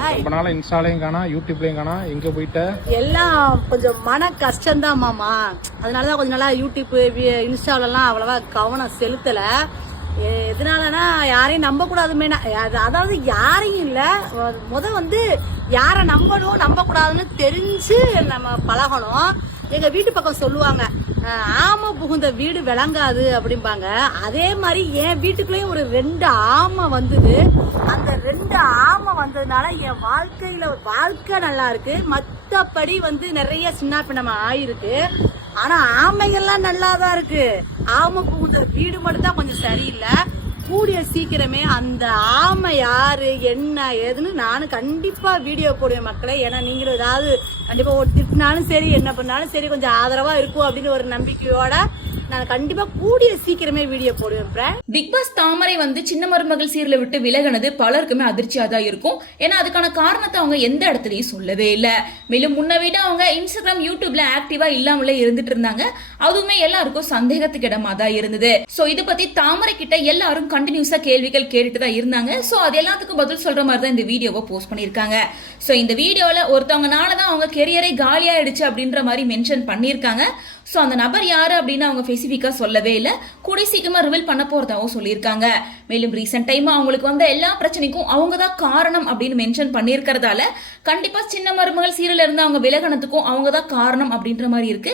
ரொம்ப நாள் இன்ஸ்டாலையும் காணா, யூடியூப்லயும் காணா, எங்க போயிட்ட? எல்லாம் கொஞ்சம் மன கஷ்டம்தான் மாமா. அதனாலதான் கொஞ்ச நாளா யூடியூப் இன்ஸ்டாலெல்லாம் அவ்வளவா கவனம் செலுத்தல. எதனாலனா யாரையும் நம்ப கூடாதுமே. அதாவது யாரையும் இல்ல, வந்து யாரை நம்பணும் நம்ப கூடாதுன்னு தெரிஞ்சு நம்ம பழகணும். எங்க வீட்டு பக்கம் சொல்லுவாங்க, ஆமை புகுந்த வீடு விளங்காது அப்படிம்பாங்க. அதே மாதிரி என் வீட்டுக்குள்ளேயும் ஒரு 2 ஆமை வந்தது. அந்த 2 ஆமை வந்ததுனால என் வாழ்க்கை நல்லா இருக்கு. மத்தபடி நிறைய சின்ன பின்னமா ஆயிருக்கு. ஆனா ஆமைகள்லாம் நல்லாதான் இருக்கு. ஆமை புகுந்த வீடு மட்டும் தான் கொஞ்சம் சரியில்லை. கூடிய சீக்கிரமே அந்த ஆமை யாரு என்ன ஏதுன்னு நானும் கண்டிப்பா வீடியோ போடுவேன் மக்களே. ஏன்னா நீங்களும் ஏதாவது கண்டிப்பா திட்டினாலும் சரி என்ன பண்ணாலும் சரி கொஞ்சம் ஆதரவா இருக்கும் அப்படின்னு ஒரு நம்பிக்கையோட நான் கண்டிப்பா கூடிய சீக்கிரமே வீடியோ போடுவேன். பிக் பாஸ் தாமரை சின்ன மருமகள் சீரியலை விட்டு விலகினது பலருக்குமே அதிர்ச்சியா தான் இருக்கும். ஏன்னா அதுக்கான காரணத்தை அவங்க எந்த இடத்துலயும் சொல்லவே இல்லை. மேலும் முன்ன விட அவங்க இன்ஸ்டாகிராம் யூடியூப்ல ஆக்டிவா இல்லாமலே இருந்துட்டு இருந்தாங்க. அதுவுமே எல்லாருக்கும் சந்தேகத்துக்கு இடமா தான் இருந்தது. சோ இதை பத்தி தாமரை கிட்ட எல்லாரும் கண்டினியூஸா கேள்விகள் கேட்டுட்டு தான் இருந்தாங்க. சோ அது எல்லாத்துக்கும் பதில் சொல்ற மாதிரி தான் இந்த வீடியோவை போஸ்ட் பண்ணிருக்காங்க. சோ இந்த வீடியோல ஒருத்தவங்கனாலதான் அவங்க கெரியரை காலியாயிடுச்சு அப்படின்ற மாதிரி மென்ஷன் பண்ணிருக்காங்க. சோ அந்த நபர் யாரு அப்படின்னு அவங்க ஸ்பெசிபிக்கா சொல்லவே இல்லை. கூடி சீக்கிரமா ரிவீல் பண்ண போறதாவும் சொல்லியிருக்காங்க. மேலும் ரீசெண்ட் டைம் அவங்களுக்கு எல்லா பிரச்சனைக்கும் அவங்க தான் காரணம் அப்படின்னு மென்ஷன் பண்ணியிருக்கிறதால கண்டிப்பா சின்ன மருமகள் சீரியல்ல இருந்து அவங்க விலகனத்துக்கும் அவங்க தான் காரணம் அப்படின்ற மாதிரி இருக்கு.